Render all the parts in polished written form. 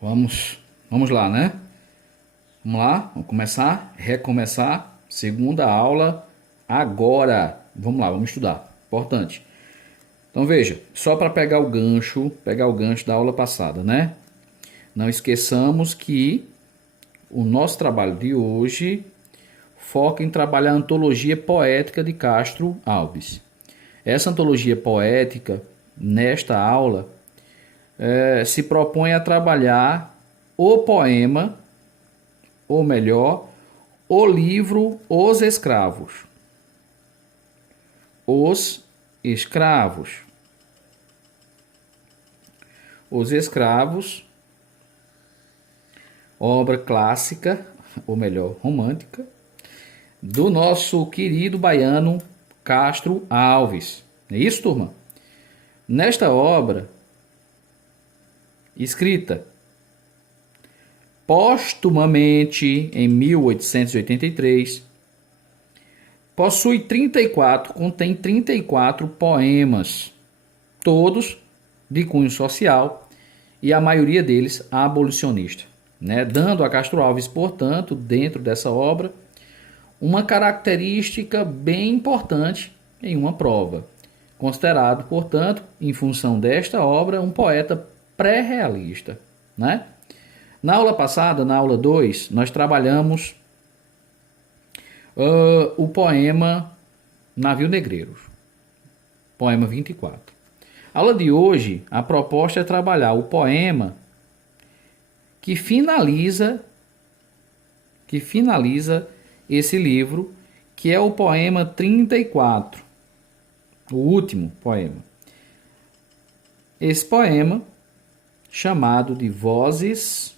Vamos lá, né? Vamos lá, vamos começar, recomeçar, segunda aula, agora. Vamos lá, vamos estudar, importante. Então veja, só para pegar o gancho da aula passada, né? Não esqueçamos que o nosso trabalho de hoje foca em trabalhar a antologia poética de Castro Alves. Essa antologia poética, nesta aula, se propõe a trabalhar o poema, ou melhor, o livro Os Escravos. Os Escravos. Os Escravos, obra clássica, ou melhor, romântica, do nosso querido baiano Castro Alves. É isso, turma? Nesta obra, escrita póstumamente em 1883, contém 34 poemas, todos de cunho social e a maioria deles abolicionista, né? Dando a Castro Alves, portanto, dentro dessa obra, uma característica bem importante em uma prova. Considerado, portanto, em função desta obra, um poeta pré-realista, né? Na aula passada, na aula 2, nós trabalhamos o poema Navio Negreiro, poema 24. A aula de hoje, a proposta é trabalhar o poema que finaliza esse livro, que é o poema 34, o último poema. Esse poema, chamado de Vozes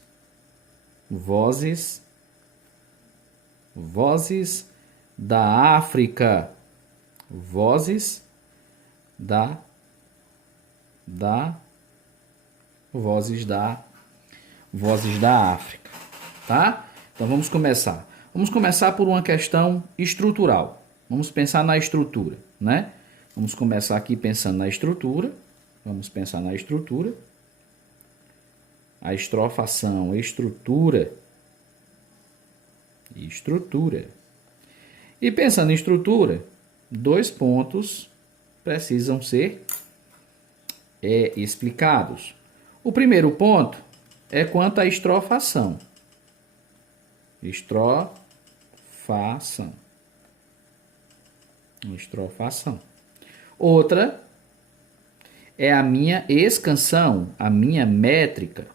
da África. Vozes da África, tá? Então vamos começar. Vamos começar por uma questão estrutural. Vamos pensar na estrutura, né? Vamos começar aqui pensando na estrutura. Vamos pensar na estrutura. A estrofação, estrutura. E pensando em estrutura, 2 pontos precisam ser explicados. O primeiro ponto é quanto à estrofação. Estrofação. Outra é a minha escansão, a minha métrica.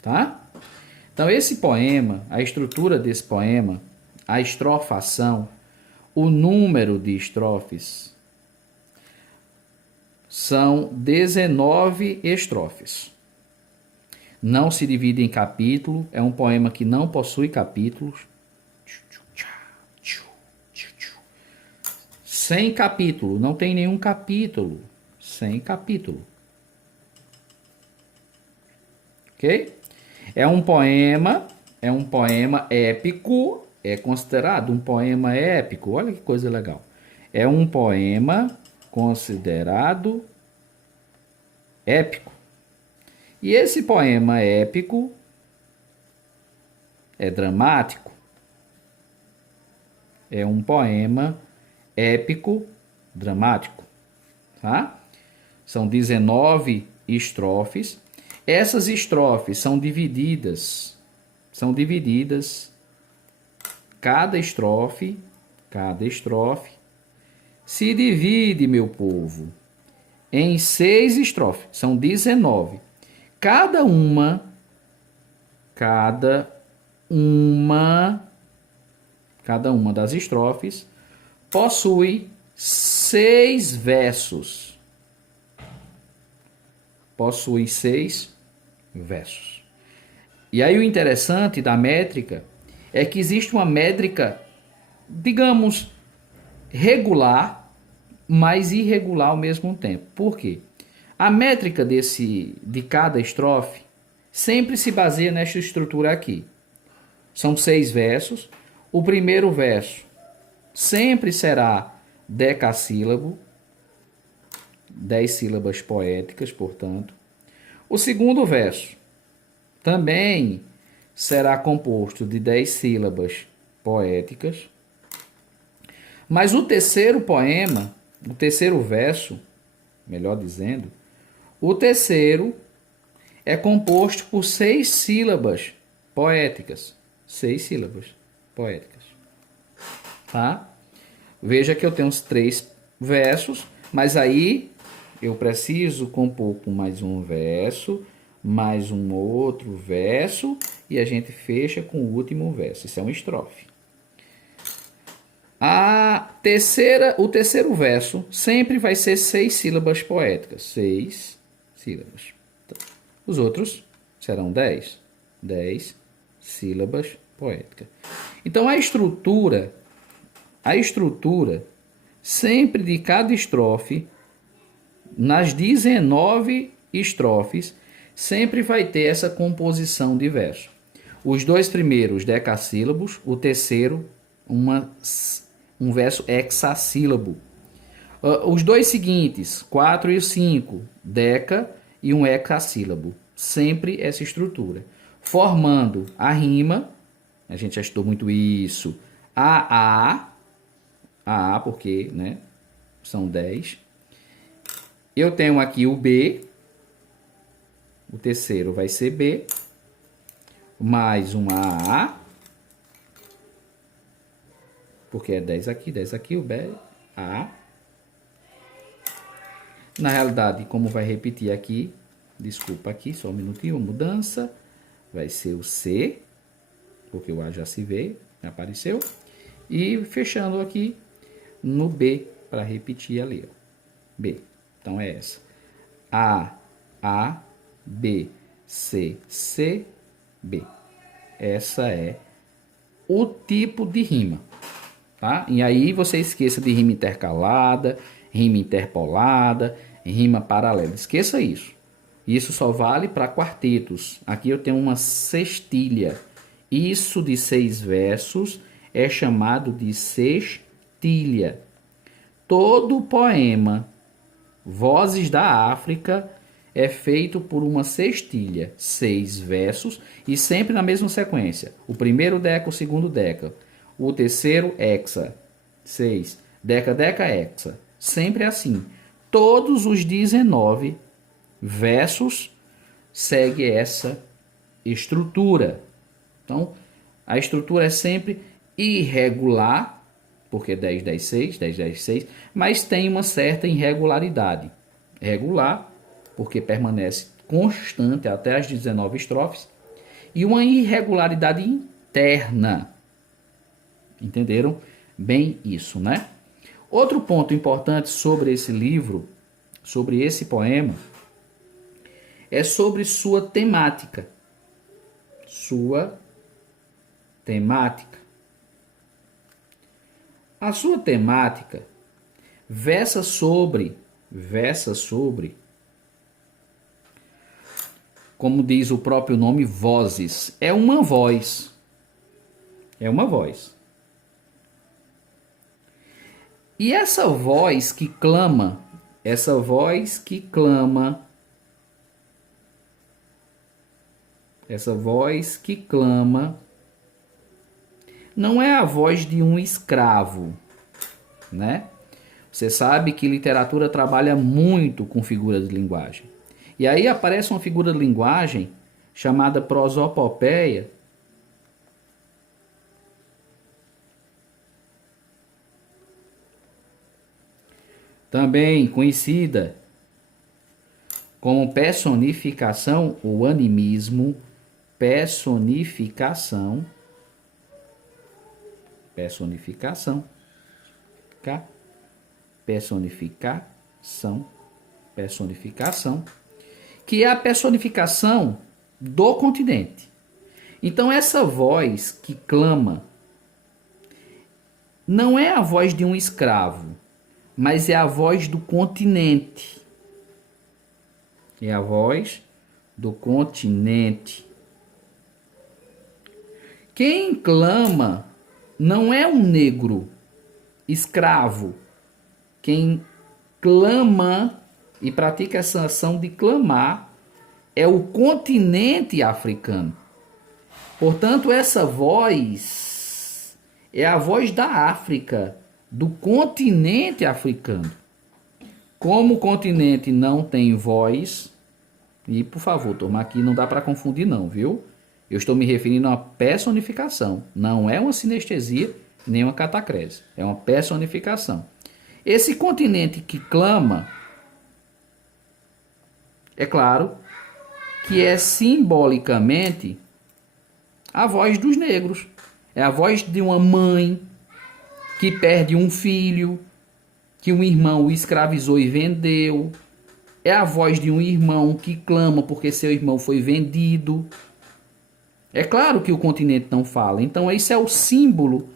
Tá? Então esse poema, a estrutura desse poema, a estrofação, o número de estrofes são 19 estrofes. Não se divide em capítulo, é um poema que não possui capítulos. Sem capítulo, não tem nenhum capítulo. Sem capítulo. Ok? É um poema épico, é considerado um poema épico. Olha que coisa legal. É um poema considerado épico. E esse poema épico é dramático. É um poema épico dramático, tá? São 19 estrofes. Essas estrofes são divididas, cada estrofe se divide, meu povo, em 6 estrofes, são 19. Cada uma das estrofes possui 6 versos. E aí o interessante da métrica é que existe uma métrica, digamos, regular, mas irregular ao mesmo tempo. Por quê? A métrica de cada estrofe sempre se baseia nesta estrutura aqui. São 6 versos. O primeiro verso sempre será decassílabo. 10 sílabas poéticas, portanto. O segundo verso também será composto de 10 sílabas poéticas. Mas o terceiro poema, o terceiro verso, melhor dizendo, o terceiro é composto por 6 sílabas poéticas. 6 sílabas poéticas. Tá? Veja que eu tenho os 3 versos, mas aí eu preciso compor com mais um verso, mais um outro verso, e a gente fecha com o último verso. Isso é uma estrofe. O terceiro verso sempre vai ser 6 sílabas poéticas. 6 sílabas. Os outros serão 10. 10 sílabas poéticas. Então a estrutura sempre de cada estrofe, nas 19 estrofes, sempre vai ter essa composição de verso. Os 2 primeiros decassílabos, o terceiro um verso hexassílabo. Os 2 seguintes, 4 e 5, deca e um hecassílabo. Sempre essa estrutura. Formando a rima, a gente já estudou muito isso, a porque, né, são 10. Eu tenho aqui o B, o terceiro vai ser B, mais um A, porque é 10 aqui, o B, A. Na realidade, como vai repetir aqui, desculpa aqui, só um minutinho, mudança, vai ser o C, porque o A já se veio, apareceu, e fechando aqui no B, para repetir ali, ó. B. Então é essa. A, B, C, C, B. Essa é o tipo de rima, tá? E aí você esqueça de rima intercalada, rima interpolada, rima paralela. Esqueça isso. Isso só vale para quartetos. Aqui eu tenho uma sextilha. Isso de 6 versos é chamado de sextilha. Todo poema Vozes da África é feito por uma sextilha, 6 versos e sempre na mesma sequência. O primeiro deca, o segundo deca, o terceiro hexa, 6, deca, deca, hexa. Sempre assim. Todos os 19 versos segue essa estrutura. Então, a estrutura é sempre irregular, porque 10, 10, 6, 10, 10, 6, mas tem uma certa irregularidade. Regular, porque permanece constante até as 19 estrofes, e uma irregularidade interna. Entenderam bem isso, né? Outro ponto importante sobre esse livro, sobre esse poema, é sobre sua temática. Sua temática. A sua temática versa sobre, como diz o próprio nome, vozes. É uma voz. É uma voz. E essa voz que clama, não é a voz de um escravo, né? Você sabe que literatura trabalha muito com figuras de linguagem. E aí aparece uma figura de linguagem chamada prosopopeia, também conhecida como personificação ou animismo, personificação, que é a personificação do continente. Então essa voz que clama não é a voz de um escravo, mas é a voz do continente. É a voz do continente. Quem clama não é um negro escravo. Quem clama e pratica essa ação de clamar é o continente africano. Portanto, essa voz é a voz da África, do continente africano. Como o continente não tem voz, e por favor, turma, aqui não dá para confundir não, viu? Eu estou me referindo a uma personificação, não é uma sinestesia nem uma catacrese, é uma personificação. Esse continente que clama, é claro, que é simbolicamente a voz dos negros. É a voz de uma mãe que perde um filho, que um irmão o escravizou e vendeu. É a voz de um irmão que clama porque seu irmão foi vendido. É claro que o continente não fala. Então esse é o símbolo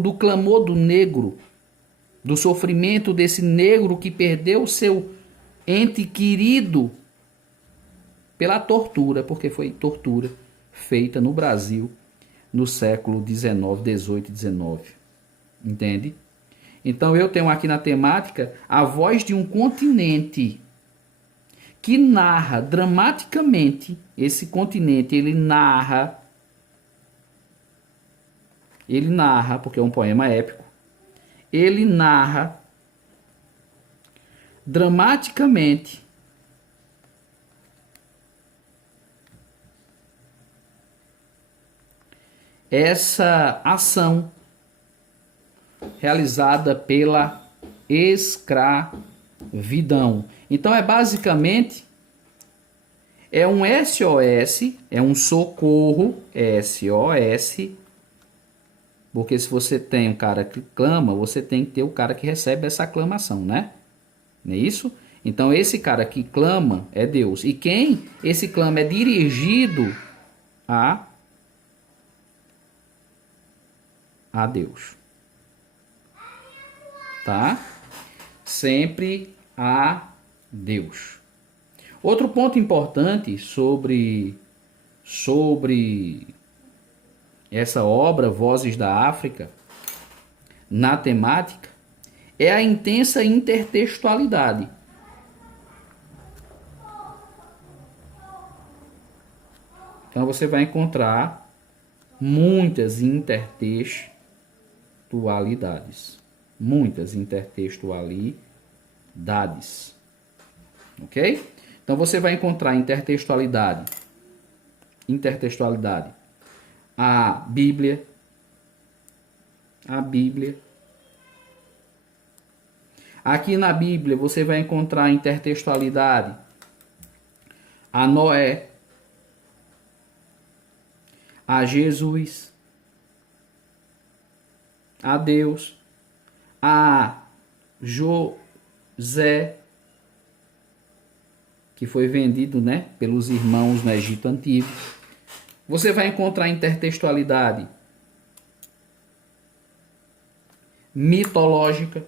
do clamor do negro, do sofrimento desse negro que perdeu o seu ente querido pela tortura, porque foi tortura feita no Brasil no século XIX, XVIII e XIX. Entende? Então eu tenho aqui na temática a voz de um continente que narra dramaticamente. Esse continente, ele narra, porque é um poema épico, ele narra dramaticamente essa ação realizada pela escravidão. Então é basicamente um SOS, é um socorro, SOS, porque se você tem um cara que clama, você tem que ter o cara que recebe essa aclamação, né? Não é isso? Então esse cara que clama é Deus. E quem esse clama é dirigido a Deus. Tá? Sempre a Deus. Outro ponto importante sobre essa obra Vozes da África na temática é a intensa intertextualidade. Então você vai encontrar muitas intertextualidades. Ok? Então você vai encontrar intertextualidade. A Bíblia. Aqui na Bíblia você vai encontrar intertextualidade a Noé, a Jesus, a Deus, a José, que foi vendido, né, pelos irmãos no Egito Antigo. Você vai encontrar intertextualidade mitológica.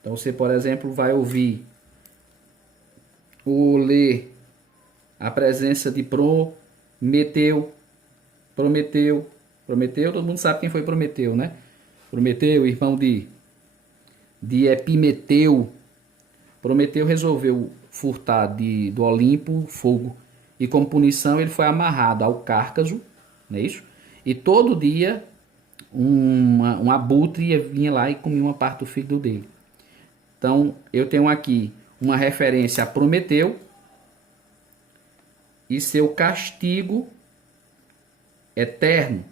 Então você, por exemplo, vai ouvir ou ler a presença de Prometeu, todo mundo sabe quem foi Prometeu, né? Prometeu, irmão de Epimeteu. Prometeu resolveu furtar do Olimpo fogo. E como punição ele foi amarrado ao Cáucaso, não é isso? E todo dia um abutre vinha lá e comia uma parte do fígado dele. Então eu tenho aqui uma referência a Prometeu e seu castigo eterno.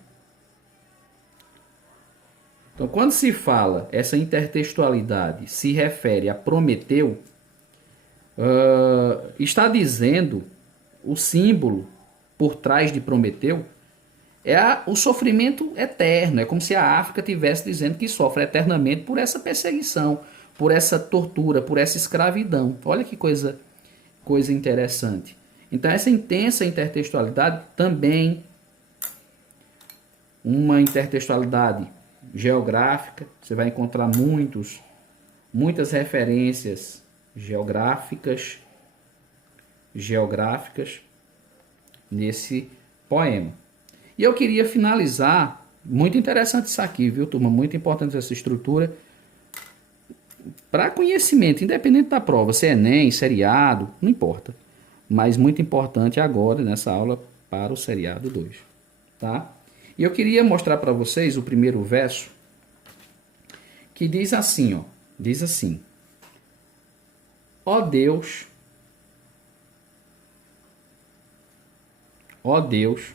Então, quando se fala essa intertextualidade se refere a Prometeu, está dizendo o símbolo por trás de Prometeu é o sofrimento eterno. É como se a África estivesse dizendo que sofre eternamente por essa perseguição, por essa tortura, por essa escravidão. Olha que coisa interessante. Então, essa intensa intertextualidade também, uma intertextualidade geográfica, você vai encontrar muitas referências geográficas nesse poema. E eu queria finalizar Muito interessante isso aqui, viu, turma? Muito importante essa estrutura. Para conhecimento, independente da prova, se é Enem, seriado, não importa. Mas muito importante agora, nessa aula, para o seriado 2. Tá? E eu queria mostrar para vocês o primeiro verso, que diz assim, ó. Diz assim: Ó Deus, ó Deus,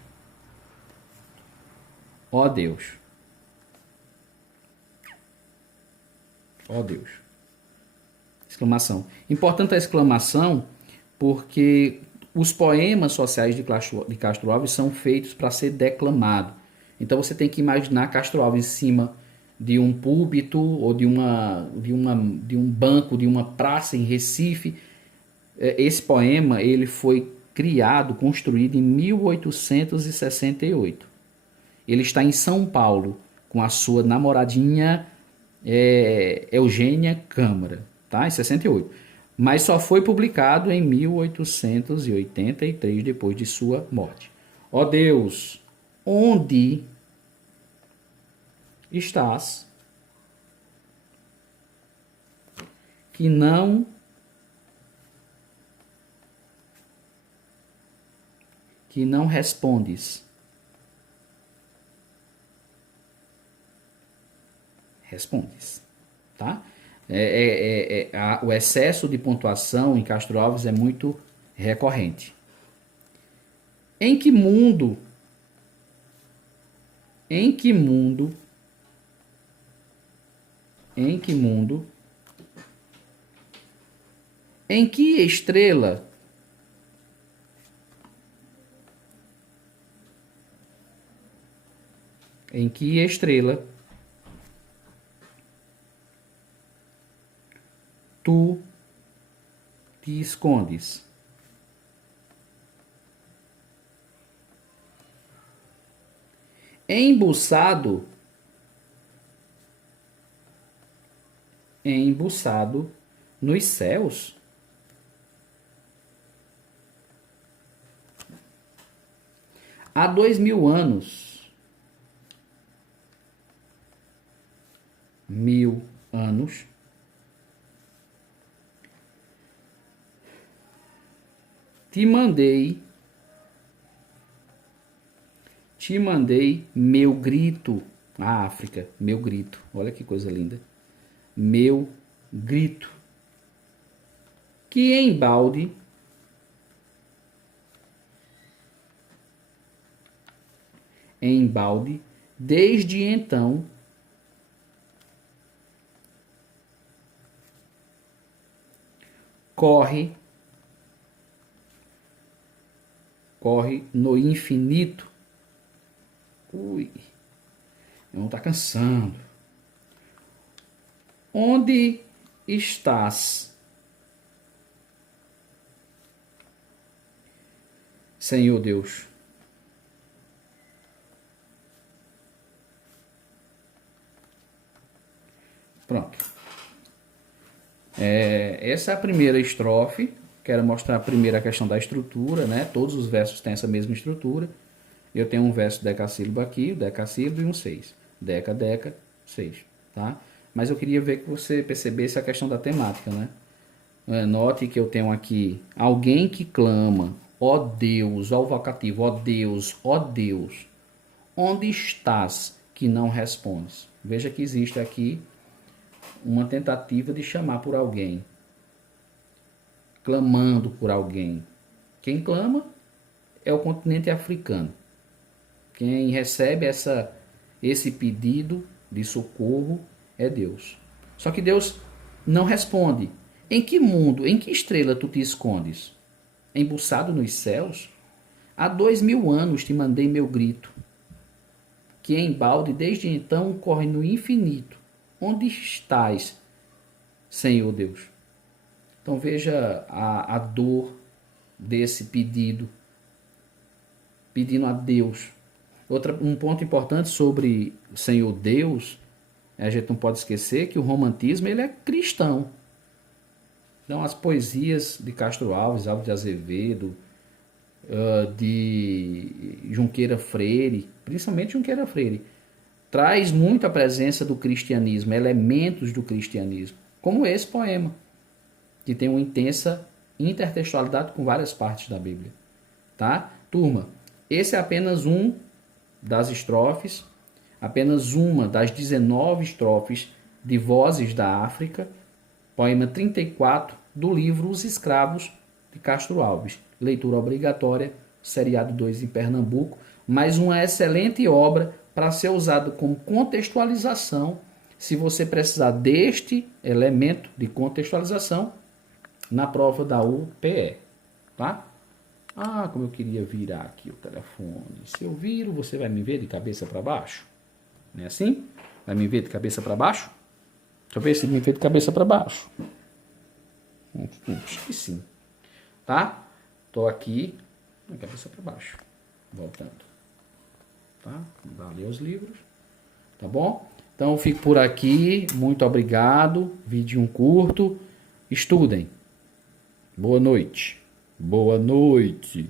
ó Deus, ó Deus. Exclamação. Importante a exclamação porque os poemas sociais de Castro Alves são feitos para ser declamado. Então você tem que imaginar Castro Alves em cima de um púlpito ou de um banco, de uma praça em Recife. Esse poema ele foi criado, construído em 1868. Ele está em São Paulo com a sua namoradinha Eugênia Câmara, tá? Em 68. Mas só foi publicado em 1883, depois de sua morte. Ó Deus, onde estás que não respondes? Respondes, tá? O excesso de pontuação em Castro Alves é muito recorrente. Em que mundo em que estrela tu te escondes? Embuçado nos céus? Há 2000 anos, 1000 anos, te mandei meu grito. A África, meu grito. Olha que coisa linda. Meu grito. Que embalde desde então corre no infinito. Ui, não está cansando. Onde estás, Senhor Deus? Pronto. Essa é a primeira estrofe. Quero mostrar primeiro a questão da estrutura, né? Todos os versos têm essa mesma estrutura. Eu tenho um verso decassílabo aqui, o decassílabo e um 6. Deca, deca, 6, tá? Mas eu queria ver que você percebesse a questão da temática, né? Note que eu tenho aqui alguém que clama, ó Deus, ó o vocativo, ó Deus, onde estás que não respondes? Veja que existe aqui uma tentativa de chamar por alguém, clamando por alguém. Quem clama é o continente africano. Quem recebe esse pedido de socorro é Deus. Só que Deus não responde. Em que mundo, em que estrela tu te escondes? Embuçado nos céus? Há 2000 anos te mandei meu grito, que embalde desde então corre no infinito. Onde estás, Senhor Deus? Então veja a dor desse pedido, pedindo a Deus. Um ponto importante sobre o Senhor Deus, a gente não pode esquecer que o romantismo ele é cristão. Então as poesias de Castro Alves, Alves de Azevedo, de Junqueira Freire, principalmente Junqueira Freire, traz muito a presença do cristianismo, elementos do cristianismo, como esse poema, que tem uma intensa intertextualidade com várias partes da Bíblia. Tá? Turma, esse é apenas um das estrofes, apenas uma das 19 estrofes de Vozes da África, poema 34 do livro Os Escravos, de Castro Alves. Leitura obrigatória, seriado 2 em Pernambuco, mas uma excelente obra para ser usada como contextualização, se você precisar deste elemento de contextualização na prova da UPE, tá? Ah, como eu queria virar aqui o telefone. Se eu viro, você vai me ver de cabeça para baixo? Não é assim? Vai me ver de cabeça para baixo? Deixa eu ver se me vê de cabeça para baixo. Acho que sim. Tá? Tô aqui, de cabeça para baixo. Voltando. Tá? Vou ler os livros. Tá bom? Então, eu fico por aqui. Muito obrigado. Vídeo curto. Estudem. Boa noite. Boa noite.